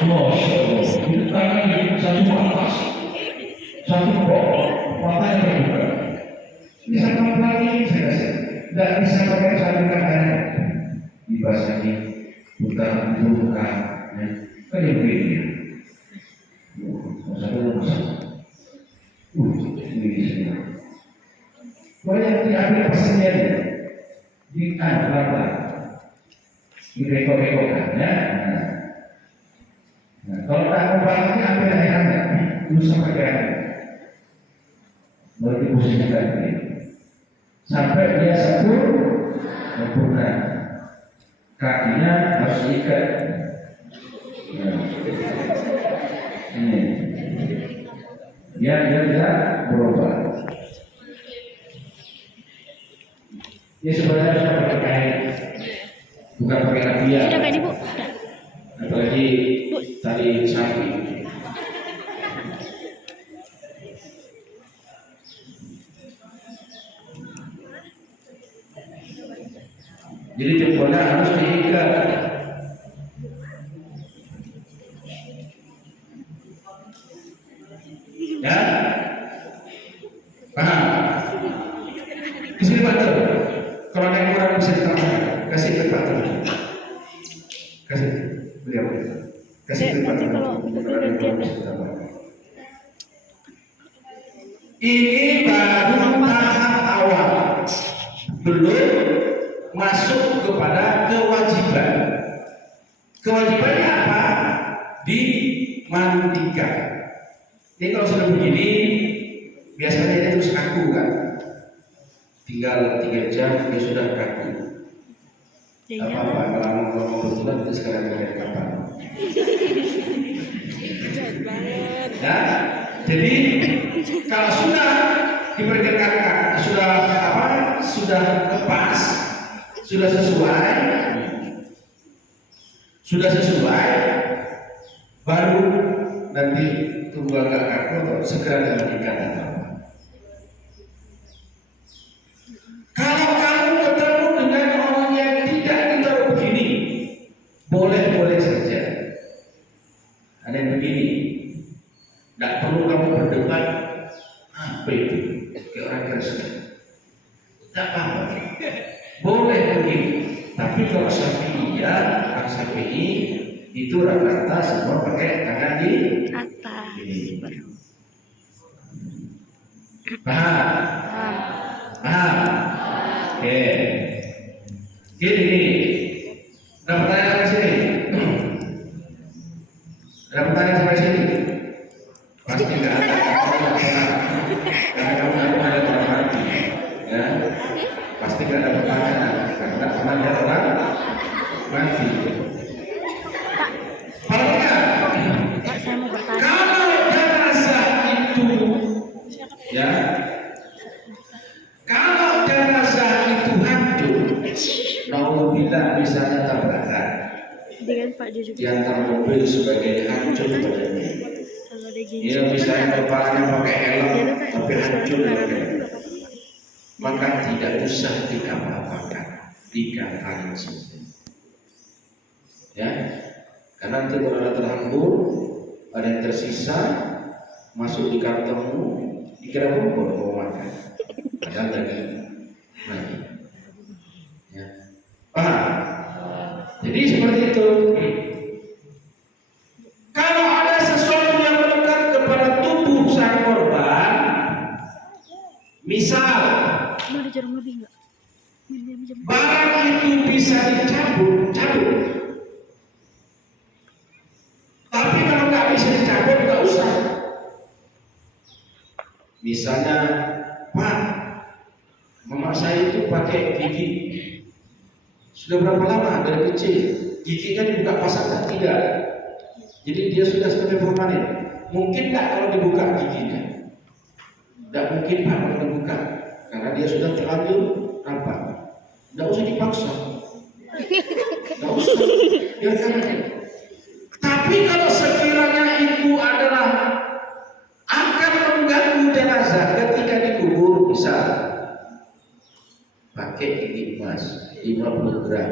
Masya Allah, itu tangan satu atas, satu bawah, matanya terbuka. Ini sama lagi saya rasa, tidak bisa pakai satu kata. Dibasahi, putar buka, kan yang begini. Satu ini semua. Banyak diambil pesannya di apa? Di rekor-rekornya. Nah, kalau tak umpamanya ambil ayamnya, terus sampai ke baru diposisikan sampai dia sempurna. Kakinya harus diikat. Nah, ini dia tidak berubah. Dia sebenarnya sudah pakai kain, bukan pakai rapian. Sudah kayak Bu. Apalagi tali sapi. Jadi jempolnya harus diikat. Ya, paham? Di sini Pak Tur. Kalau ada yang kurang bisa ditambah, kasih ke Pak Tur. Kasih beliau. Kasih ke Pak Tur. Ini baru tahap awal, belum masuk kepada kewajiban. Kewajibannya apa? Dimandikan. Jadi kalau sudah begini, biasanya dia terus kaku kan. Tinggal 3 jam dia sudah kaku. Apa-apa kalau mau berbulan itu sekarang dari kapan? Ya, jadi kalau sudah diperkirakan sudah lepas, sudah sesuai, baru nanti tunggu agak kaku atau segera dimandikan. Kalau kamu ketemu dengan orang yang tidak ditaruh begini, boleh-boleh saja. Ada yang begini, tidak perlu kamu berdebat apa itu, kayak orang Kristen. Tidak apa-apa, boleh begini. Tapi kalau Syafi'i itu rata-rata semua pakai tangan di atas. Paham? Paham? Oke. Gini. Ada pertanyaan sampai sini? Ada pertanyaan sampai sini? Pasti nggak ada. Karena kamu nggak pernah ada orang mati, ya. Pasti nggak ada pertanyaan. Karena pernah ada orang mati. Pak, saya mau bertanya. Kalau jenazah itu, ya, kalau jenazah itu hancur, naudzubillah misalnya terbakar, Dengan Pak Jojo. diantar mobil sebagai hancur badannya. Kalau ada gini. Iya, misalnya kepalanya pakai helm, tapi hancur badannya, maka tidak usah diapa-apakan, dikafani saja. Ya, karena nanti kalau ada terhambur, ada yang tersisa, masuk di kantongmu, dikira bubur mau makan, padahal lagi. Ya, paham? Jadi seperti itu. Kalau ada sesuatu yang melekat kepada tubuh sang korban, misal Mau ada jarum lebih nggak? barang itu bisa dicabut. Tapi kalau nggak bisa dicabut, nggak usah. Misalnya, Pak, mama saya itu pakai gigi. Sudah berapa lama dari kecil? Giginya dibuka pasang dan tidak. Jadi dia sudah seperti permanen. Mungkin nggak kalau dibuka giginya? Tidak mungkin Pak kalau dibuka, karena dia sudah terlanjur nampak. Tidak usah dipaksa. Tidak usah. Biarkan aja. Tapi kalau sekiranya itu adalah akan mengganggu jenazah ketika dikubur, bisa pakai gigi emas 50 gram,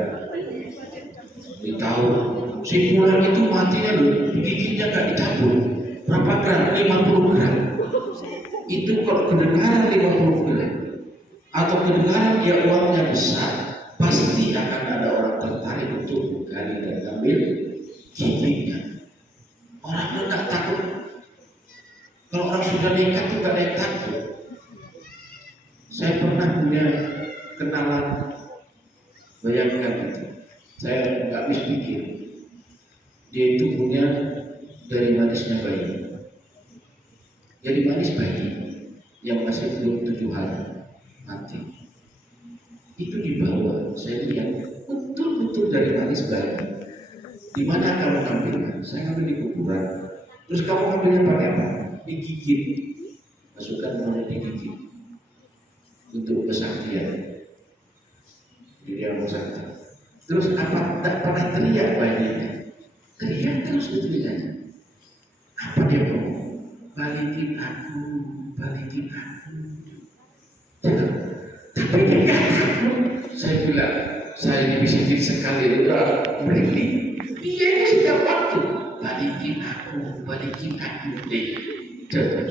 ditaruh Si pulang itu matinya loh, giginya gak dicabut. Berapa gram? 50 gram. Itu kalau kedengaran 50 gram atau kedengaran dia uangnya besar, pasti akan ada orang tertarik untuk menggali dan ambil giginya. Orang itu gak takut. Kalau orang sudah nekat tuh gak ada yang takut. Saya pernah punya kenalan, bayangkan itu. Saya nggak habis pikir. Dia itu punya dari manisnya bayi. Jadi manis bayi yang masih belum 7 hari mati. Itu dibawa, saya lihat betul-betul dari manis bayi. Di mana kamu ngambilnya? Saya ngambil di kuburan. Terus kamu ngambilnya pakai apa? Digigit, masukkan mulai digigit untuk kesaktian. Jadi dia mau sakti. Terus apa? Tak pernah teriak bayinya. Teriak terus di telinganya. Apa dia mau? Balikin aku, balikin aku. Jangan. Tapi dia nggak takut. Saya bilang, saya dibisikin sekali udah merinding. Dia ini setiap waktu balikin aku, balikin aku. Jangan.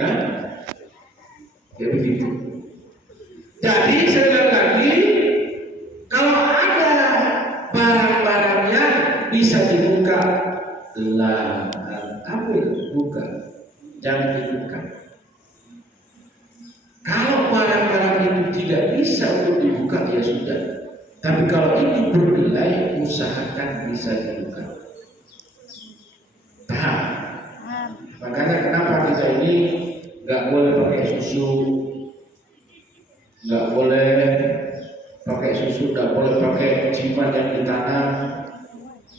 Hah? Ya begitu. Jadi saya bilang lagi, kalau ada barang-barangnya bisa dibuka, ambil, buka, jangan dibuka. Kalau barang-barang itu tidak bisa untuk dibuka, ya sudah. Tapi kalau itu bernilai, usahakan bisa dibuka. Paham? Makanya kenapa kita ini nggak boleh pakai susu, nggak boleh pakai susu, nggak boleh pakai jimat yang ditanam.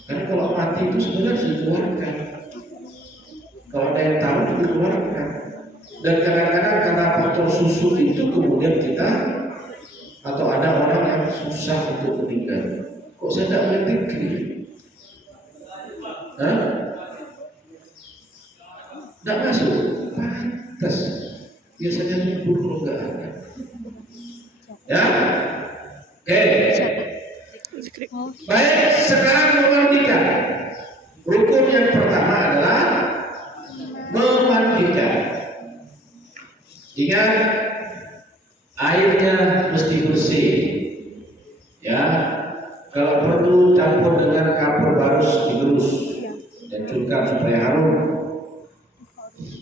Karena kalau mati itu sebenarnya harus dikeluarkan. Kalau ada yang tahu itu dikeluarkan. Dan kadang-kadang karena faktor susu itu kemudian kita atau ada orang yang susah untuk meninggal. Kok saya tidak melihat clear? Hah? Tidak masuk? Pantas. Biasanya libur kalau nggak ada. Ya? Oke. Baik, sekarang memandikan. Rukun yang pertama adalah memandikan. Ingat, airnya mesti bersih. Ya, kalau perlu campur dengan kapur barus digerus dan cuka supaya harum.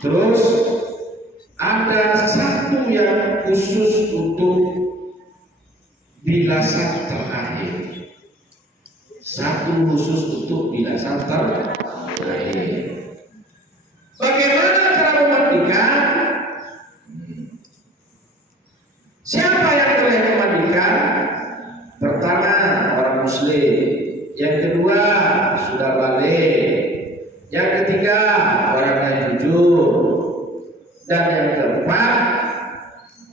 Terus ada satu yang khusus untuk bilasan terakhir. Satu khusus untuk bilasan terakhir. Bagaimana cara memandikan? Siapa yang boleh memandikan? Pertama, orang muslim. Yang kedua, sudah balik. Yang ketiga, orang yang jujur. Dan yang keempat,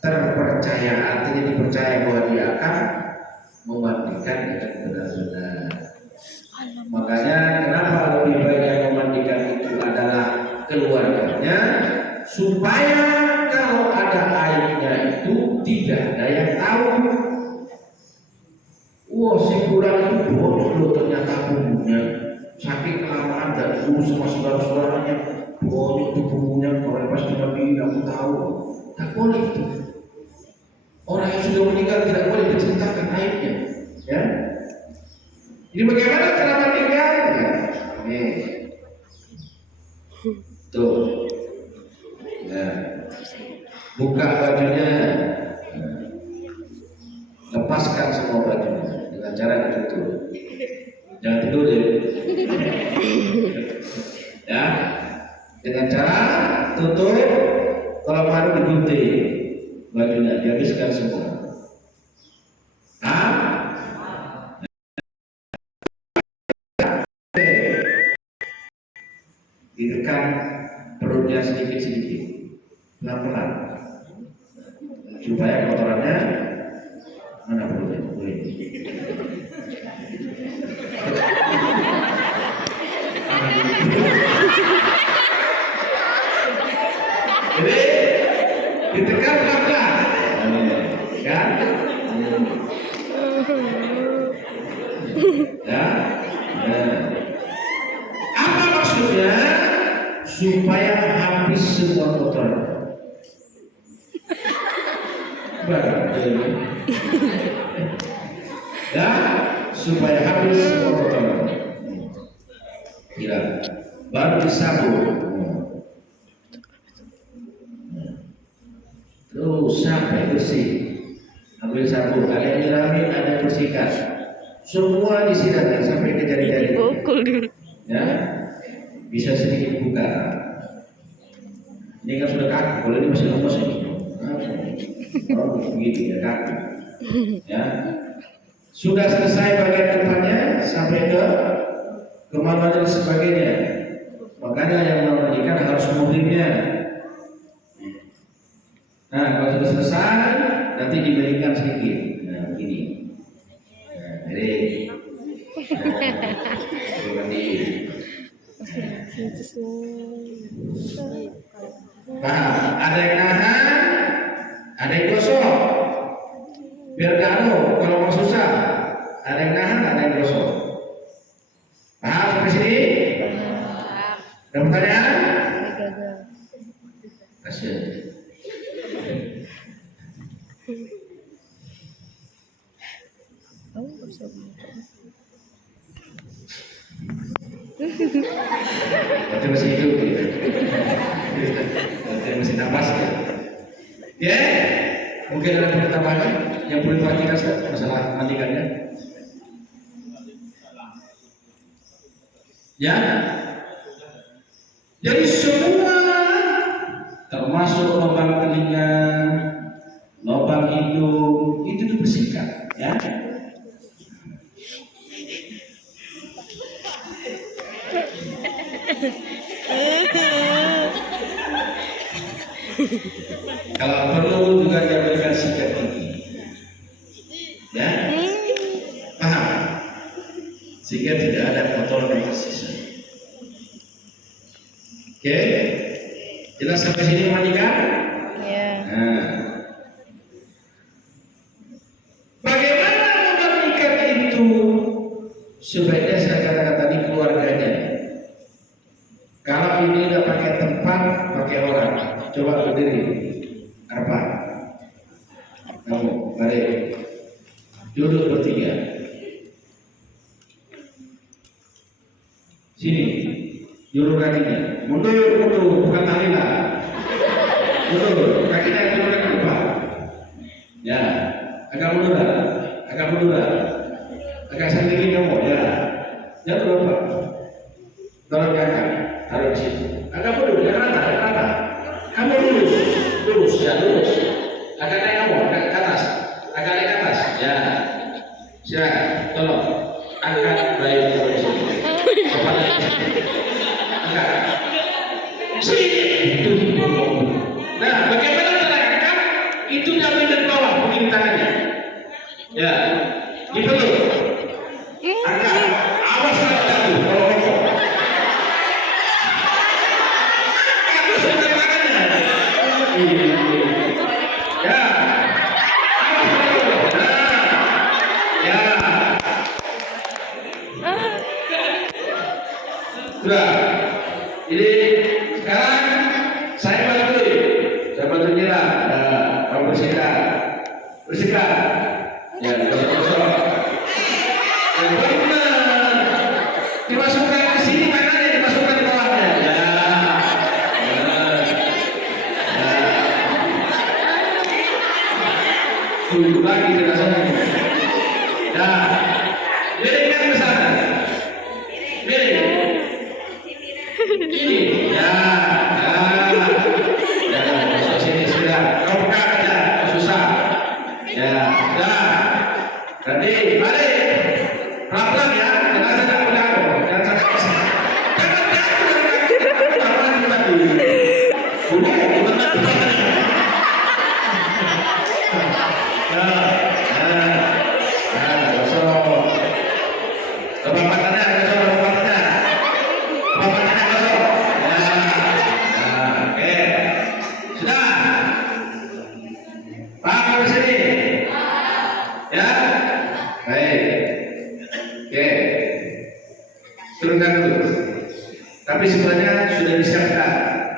terpercaya. Artinya dipercaya bahwa dia akan memandikan dengan benar-benar. Makanya kenapa lebih baik yang memandikan itu adalah keluarganya, supaya kalau ada airnya itu tidak ada yang tahu. Wah, si pulang itu bodoh loh ternyata bumbunya. Saking kelamaan dan dulu sama saudara-saudaranya, bodoh itu bumbunya. Kalau pas cuma bikin aku tahu, tak boleh itu. Orang yang sudah meninggal tidak boleh diceritakan aibnya. Ya. Ini bagaimana cara mandikan? Ya. Nih. Tuh. Ya. Buka bajunya. Lepaskan semua bajunya dengan cara ditutup. Jangan tidur ya. Ya. Dengan cara tutup. Kalau baru digunting bajunya, dihabiskan semua. Ditekan perutnya sedikit-sedikit, pelan-pelan, supaya kotorannya mana perutnya. Jadi ditekan pelan-pelan, kan? Ya. Nah. Apa maksudnya? Supaya habis semua kotoran. Ya, supaya habis semua kotoran. Ya, baru disapu. Terus sampai bersih. Ambil sapu, ada yang nyiramin, ada yang bersihkan. Semua disiramkan sampai ke jari-jari. Dipukul dulu. Ya, bisa sedikit buka. Ini kan sudah kaku, kalau ini masih lemas ini. Oh, begitu ya kaku. Ya, sudah selesai bagian depannya sampai ke kemana dan sebagainya. Makanya yang memandikan harus muhrimnya. Nah, kalau sudah selesai, nanti diberikan sedikit. Nah, begini. Nah, jadi, mandi. Nah, ada yang nahan, ada yang gosok. Biar gak kalau mau susah, ada yang nahan, ada yang gosok. Paham sampai sini? Ada pertanyaan? Kasih. Berarti masih hidup ya. Berarti masih nafas ya. Ya, mungkin ada pertambahan yang perlu diperhatikan masalah mandikannya. Ya, jadi semua termasuk lubang telinga, lubang hidung itu dibersihkan. Ya. Kalau perlu juga dia berikan sikat gigi. Ya, paham? Sehingga tidak ada kotoran yang tersisa. Oke, jelas sampai sini memandikan? Ya. Nah, bagaimana memandikan itu? Sebaiknya saya katakan tadi keluarganya. Kalau ini tidak pakai tempat, pakai orang. Coba berdiri. Apa? Kamu balik. Duduk bertiga. Sini. Juru kakinya. Mundur, bukan tahlilan. Mundur, kakinya juru kaki depan. Ya, agak mundur. Agak sedikit kamu. Ya. Jatuh apa? Taruh di atas. Taruh di situ. Agak mundur, jangan rata. Kamu lurus. Agak naik kamu, agak ke atas. Ya, silakan. Tolong angkat bayi dari sini. Angkat. Sini. Nah, bagaimana cara angkat? Itu diambil dari bawah, begini tangannya. Ya, dipeluk. Angkat. Awas kalau jatuh. Kalau ngomong. Ya. Sudah. Jadi sekarang saya bantu nyiram. Kamu bersihkan. Ya, gosok. Benar. Dimasukkan ke sini, makanya dimasukkan di bawahnya. Ya. Tujuh lagi rasanya. Ya. Miringkan ke sana. Miring. Ini. Ya. Masuk sini sudah. Kau buka aja. Susah. Ya. Sudah. Berarti balik. Pelan-pelan ya. Jangan sangat menjauh. Jangan sangat besar. Jangan lagi. Turunkan dulu. Tapi sebenarnya sudah disiapkan.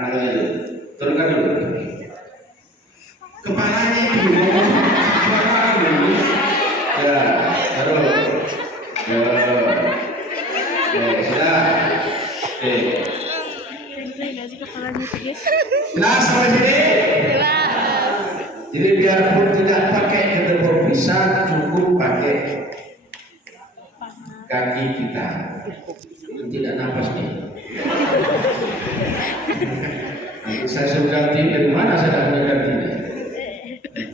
Namanya dulu. Turunkan dulu. Kepalanya itu dulu. Kepala dulu. Ya, baru. Ya. Sudah. Oke. Sempurna nggak sih kepalanya itu guys? Jelas sampai sini? Jadi biarpun tidak pakai ketepuk bisa, cukup pakai kaki kita. Tidak nafas nih. Nanti saya suruh ganti dari mana saya dapat gantinya?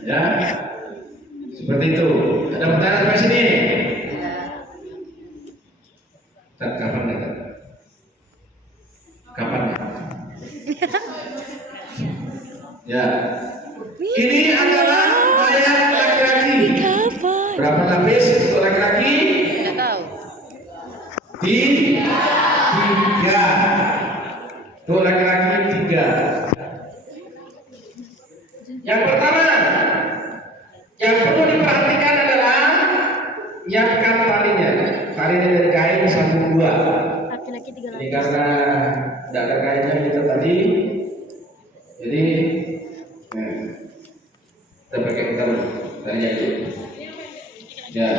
Ya, seperti itu. Ada pertanyaan sampai sini? Kapan ya? Kapan ya? Ya. Ini adalah mayat laki-laki. Berapa lapis untuk laki-laki? Tidak tahu. Tiga. Untuk laki-laki 3. Yang pertama, yang perlu diperhatikan adalah nyiapkan talinya. Talinya dari kain 1-2. Laki-laki 3 Ini lapis. karena tidak ada kainnya kita tadi, jadi kita pakai talinya itu. Ya.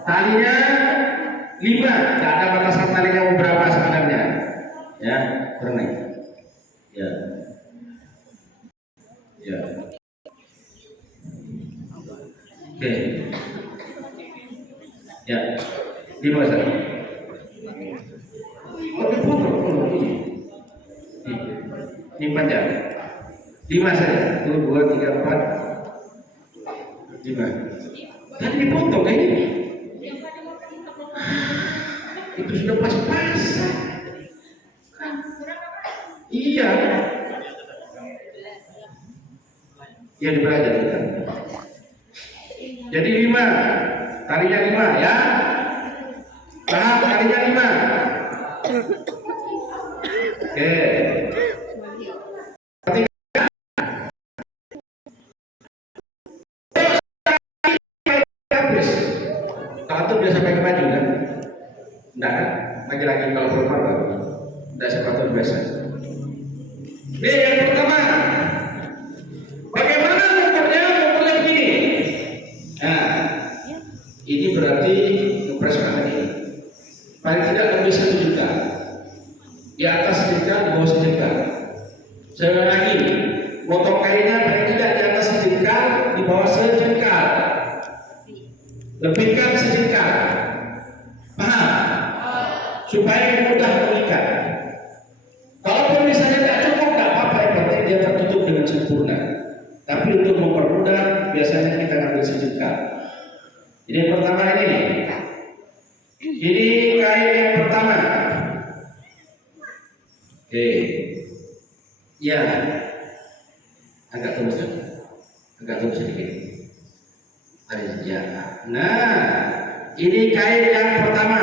Talinya 5, tidak ada batasan talinya mau berapa sebenarnya. Ya, pernah. Ya. Ya. Oke. Ya. 5 saja. Oh, dipotong. Ini panjang. 5 saja. 1, 2, 3, 4. 5. Tadi dipotong kayak ini. Itu sudah pas-pasan. Iya. Ya dibelajar kita. Jadi 5. Talinya 5 ya. Paham talinya 5. Oke. Kalau itu biasa pakai baju kan? Enggak kan? Lagi-lagi kalau perempuan baru. Enggak sepatu biasa. Ini yang pertama. Bagaimana ukurnya? Ukurnya begini. Nah, ini berarti ngepres kanan ini. Paling tidak lebih 1 juta. Di atas sejengkal, di bawah sejengkal. Saya ulang lagi. Potong kainnya paling tidak di atas sejengkal, di bawah sejengkal. Lebihkan sejengkal. Paham? Supaya mudah mengikat. Kalaupun misalnya tidak cukup, tidak apa-apa, yang penting dia tertutup dengan sempurna. Tapi untuk mempermudah, biasanya kita ambil sejengkal. Jadi yang pertama ini. Ini kain yang pertama. Oke. Ya. Agak turun sedikit. Agak turun sedikit. Ya. Nah, ini kain yang pertama.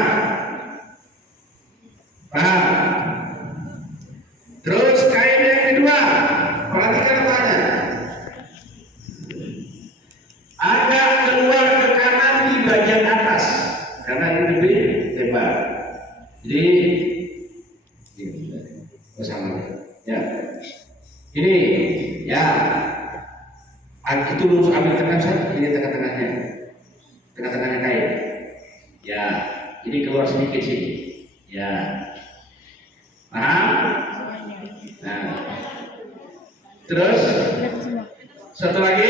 Paham? Terus kain yang kedua. Perhatikan letaknya. Agak keluar ke kanan di bagian atas karena ini lebih lebar. Jadi ini bersama. Ya. Ini ya. Itu lurus ambil tengah saja, ini tengah-tengahnya. Tengah-tengahnya kain. Ya, ini keluar sedikit sini. Ya. Paham? Nah. Terus Lihat semua. satu lagi.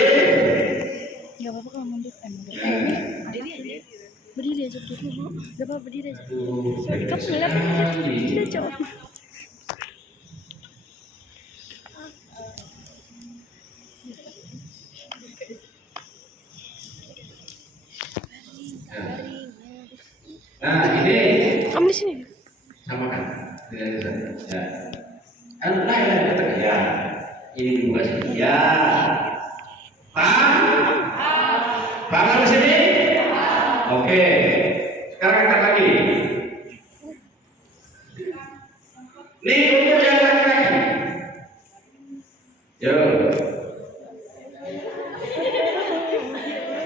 Gak apa-apa kalau mundur. Mundur. Nah. Berdiri aja berdiri bu. Gak apa-apa berdiri aja. Aduh, Sorry, kamu ngeliat sekali. tidak jauh. Nah, ini Kamu di sini. sama kan dengan ini saja. Ya. Lain ya. Ini dua sini. Ya. Paham? Paham di sini? Oke. Sekarang angkat lagi. Ini untuk yang laki-laki. Yo.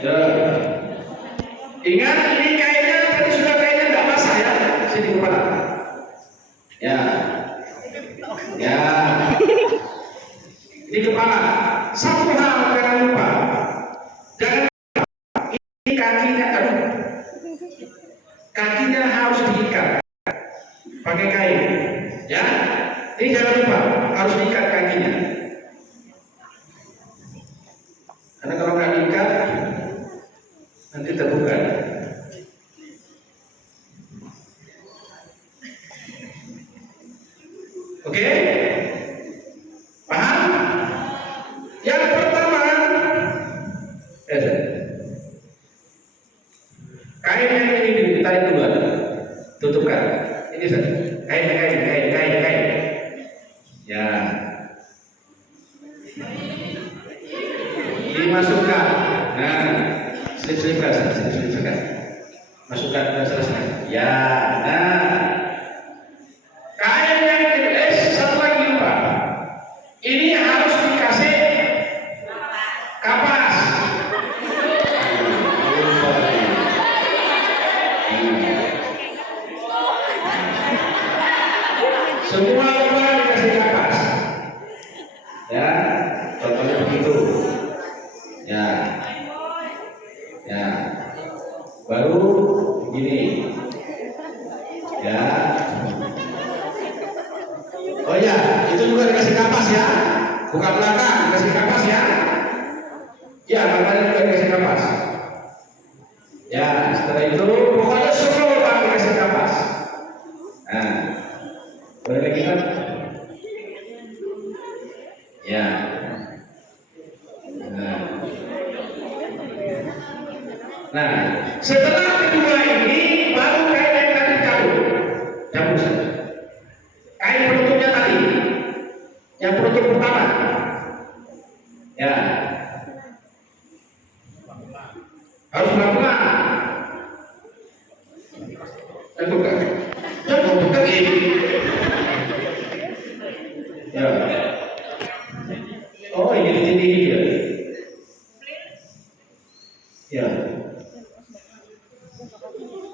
Yo. Ingat ini kainnya tadi kakinya harus diikat pakai kain. Ya, ini jangan lupa harus diikat kakinya. Karena kalau nggak diikat nanti terbuka. Oke? Paham? Yang pertama, kain yang ini ditarik keluar, tutupkan. Ini saja. Kain. Ya. Dimasukkan. Nah, selipkan. Masukkan dan selesai. Ya. Nah, kain yang satu lagi lupa. Ini harus dikasih kapas. Semua orang dikasih kapas. Ya, contohnya begitu. Ya. Baru begini. Ya. Oh ya, itu juga dikasih kapas ya. Buka belakang, dikasih kapas ya. Ya, makanya juga dikasih kapas. Ya, setelah itu pokoknya semua orang dikasih kapas. Nah, boleh lagi kan? Ya. Nah, setelah kedua ini baru kain yang tadi cabut saja. Kain penutupnya tadi, yang penutup pertama, ya harus pelan-pelan. Tentukan, jangan buka ini. Ya. Oh, ini tinggi dia. Ya.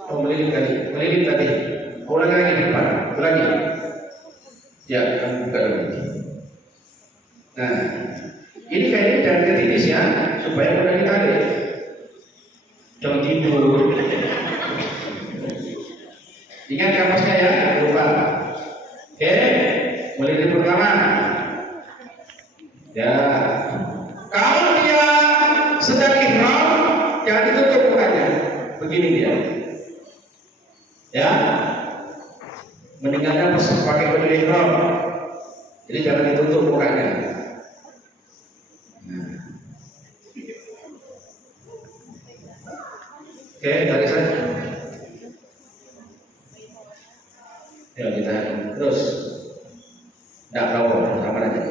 Oh, melilit tadi. Ulang lagi di depan, ulangi. Ya, kamu buka dulu. Nah, ini kayaknya jangan ketitis ya, supaya mudah ditarik. Jangan tidur. Ingat kapasnya ya, jangan lupa. Oke, mulai dari pertama. Ya, kalau dia sedang ihram, jangan ditutup mukanya. Begini dia. Ya, mendingannya pakai baju ihram. Jadi jangan ditutup mukanya. Oke, dari saya. Ya, kita terus. Tidak tahu apa aja.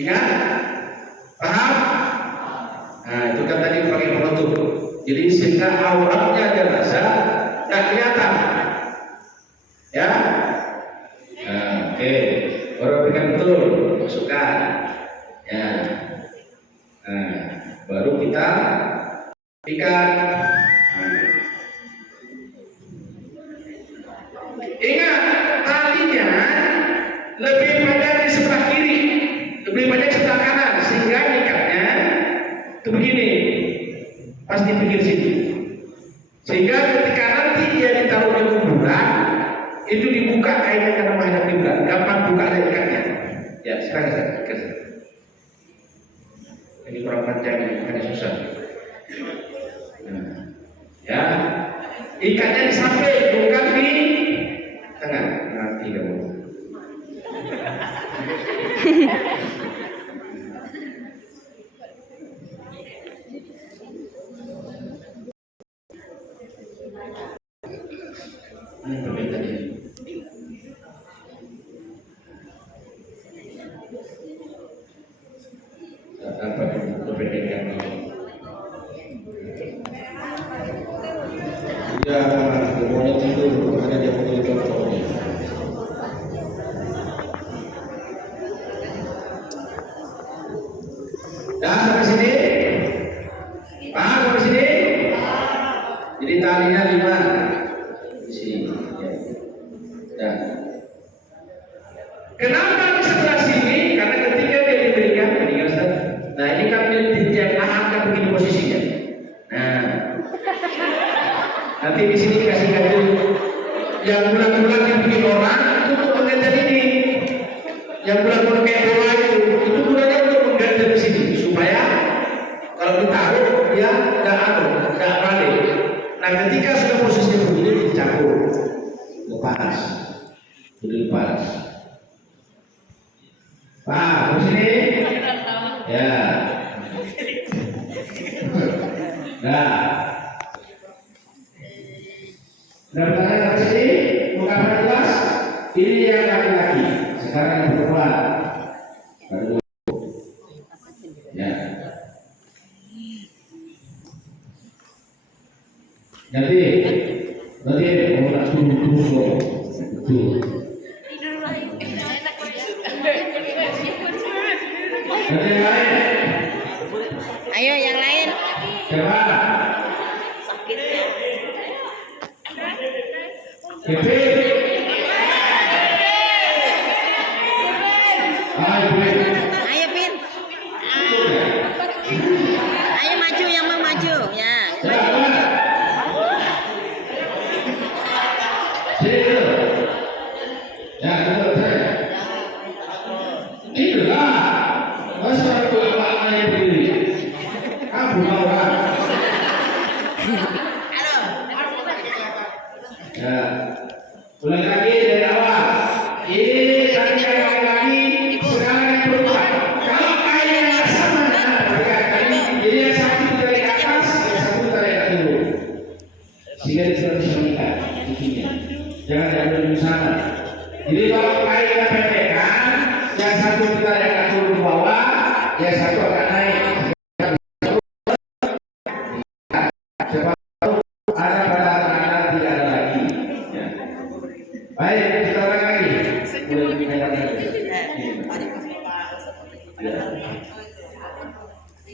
Ingat? Paham? Nah, itu kan tadi pakai penutup. Jadi sehingga auratnya jenazah tidak kelihatan. Ya? Nah, oke. Baru berikan betul, masukkan. Ya. Nah, baru kita ikat. Ingat, talinya lebih panjang di sebelah kiri, lebih panjang di sebelah kanan, sehingga ikatnya itu begini, pas di pinggir sini. Sehingga ketika nanti dia ditaruh di kuburan, itu dibuka kainnya karena menghadap kiblat, gampang buka ada ikatnya. Ya, sekarang saya ikat. Ini kurang panjang, ini susah. Nah, ya, ikatnya di samping, bukan di tengah. Nanti kamu. Ini perbedaannya. Apa perbedaan ini? Ya, semuanya tidur, makanya dia mau contohnya. Dah sampai sini? Paham sampai sini? Jadi talinya 5 di sini. Ya. Kenapa di sebelah sini? Karena ketika dia diberikan, nah ini kan di tiap lahan kan begini posisinya. Nah, Nanti di sini kasih gaji yang bulan-bulan dibikin orang itu untuk mengganti ini. Yang bulan-bulan kayak bola itu gunanya untuk mengganti di sini supaya kalau ditaruh dia nggak balik. Nah ketika sudah prosesnya begini dicampur, lepas, dilepas. Paham di sini? Ya. Nah. Daftarnya di sini, bukan jelas. Ini yang laki-laki, sekarang yang perempuan. Baru. Ya. Nanti mau nak tunggu. Nanti yang lain. Ayo yang lain. Siapa? Sakit. Kepe. Ayo Pin. Ayo maju yang mau maju ya. Ya, betul. Itulah. Masa aku yang berdiri. Kamu mau kan? Ya. Ulang lagi dari awal. Ini tadi yang laki-laki, sekarang yang perempuan. Kalau kain yang sama, jadi yang satu tarik ke atas, yang satu tarik ke bawah. Sehingga bisa mengikat giginya. Jangan diambil di sana. Jadi kalau kain yang pendek kan, yang satu ditarik ke turun ke bawah, yang satu akan naik. Siapa tahu ada pada anak-anak tidak ada lagi. Ya. Baik, kita ulang lagi. Boleh dipindahkan lagi. Ya.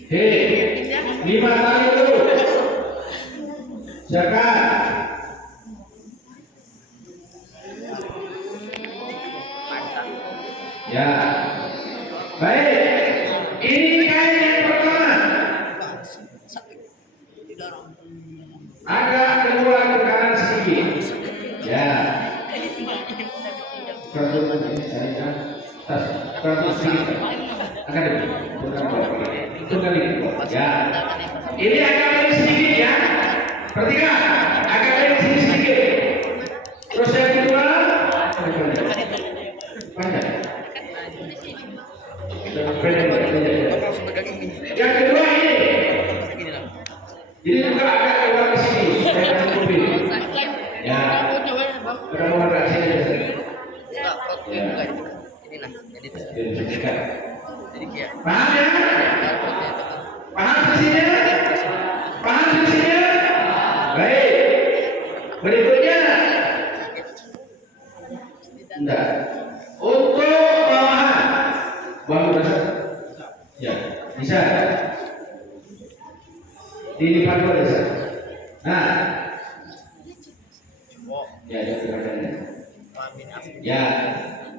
Hei, 5 kali dulu. Siapa? Ya. Baik. Ini kain yang pertama. Agak keluar ke kanan sedikit. Ya. Seratus sedikit. Agak lebih. Itu kali. Ya. Ini agak lebih sedikit ya. Perhatikan. Agak lebih sedikit. Terus yang kedua. Panjang. Yang kedua ini. Jadi juga agak keluar ke sini. Supaya tertutupi. Ya. Kita mau agak sini. Ya. Paham ya? Paham di sini? Paham di sini? Baik. Berikutnya. Enggak. Untuk bawahan. Bagus. Ya, bisa. Dilipat dulu bisa. Nah. Ya, ya, ya. Ya.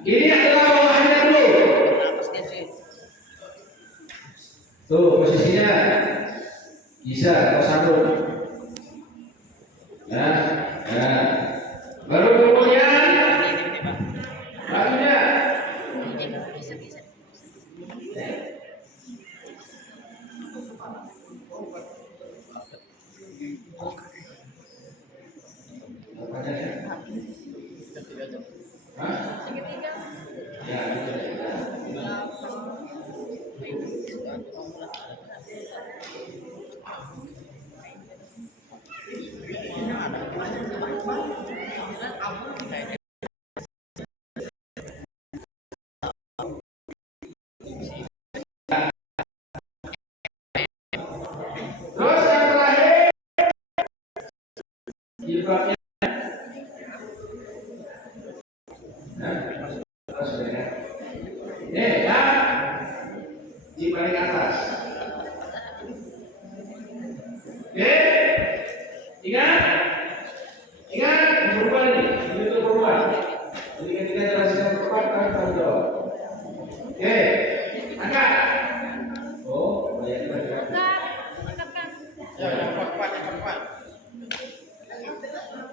Ini adalah bawahannya dulu. Tuh posisinya bisa kau sambung. Ya, ya. Baru kemudian barunya. Ya,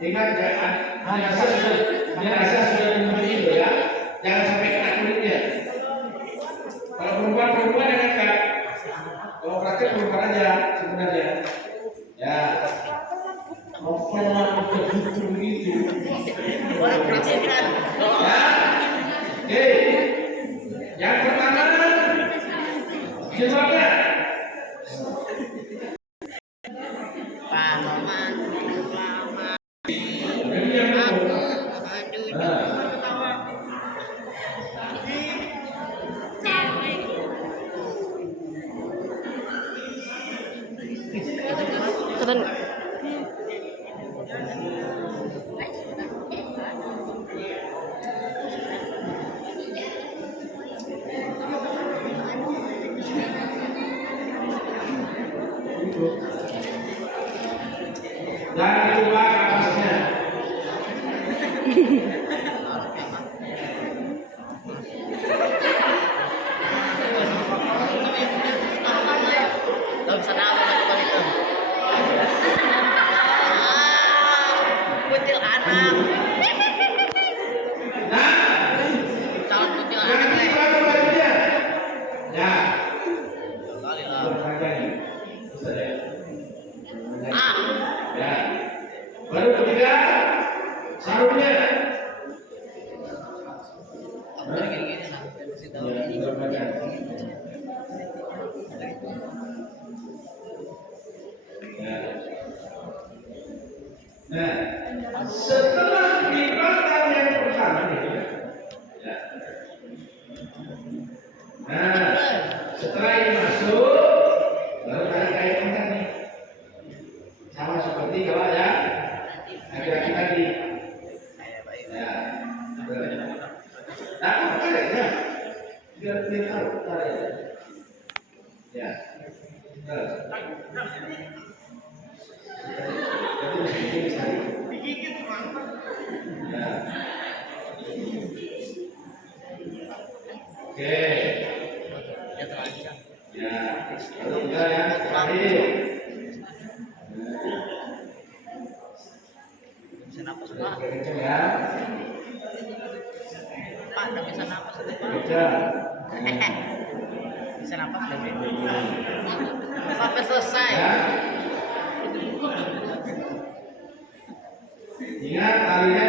Ingat jangan biasa sudah seperti itu ya. Jangan sampai kena kulitnya. Kalau perempuan yang angkat. Kalau praktek perempuan aja sebenarnya. Ya. Apa yang begitu begitu? Ya. Oke. Yang pertama jilbabnya. Pahlawan lama. Ini yang kedua. Nah. Keren. Jangan lupa kapasnya. Belum senang sama itu. Kutil anak. Nah, Calon kutil jangan anak. tiba bajunya. Ya. Kali lah. Berkali-kali. Bisa ya. Ah. Ya. Baru ketiga, sarungnya. Gini-gini nah. Ya, berbagai. Ya. Nah, setelah dipasang yang pertama nih, ya. Nah, setelah ini masuk, baru tarik kain tadi. Sama seperti kalau ya laki-laki tadi. Ya, nah, tarik ya, biar dia tahu tarik. Ya, Ya. Oke. Ya, lalu kita ya terakhir. Bisa napas Pak. Kencang ya. Pak, udah bisa napas itu Pak. Kencang. Bisa napas udah. Sampai selesai. Ya. Ingat talinya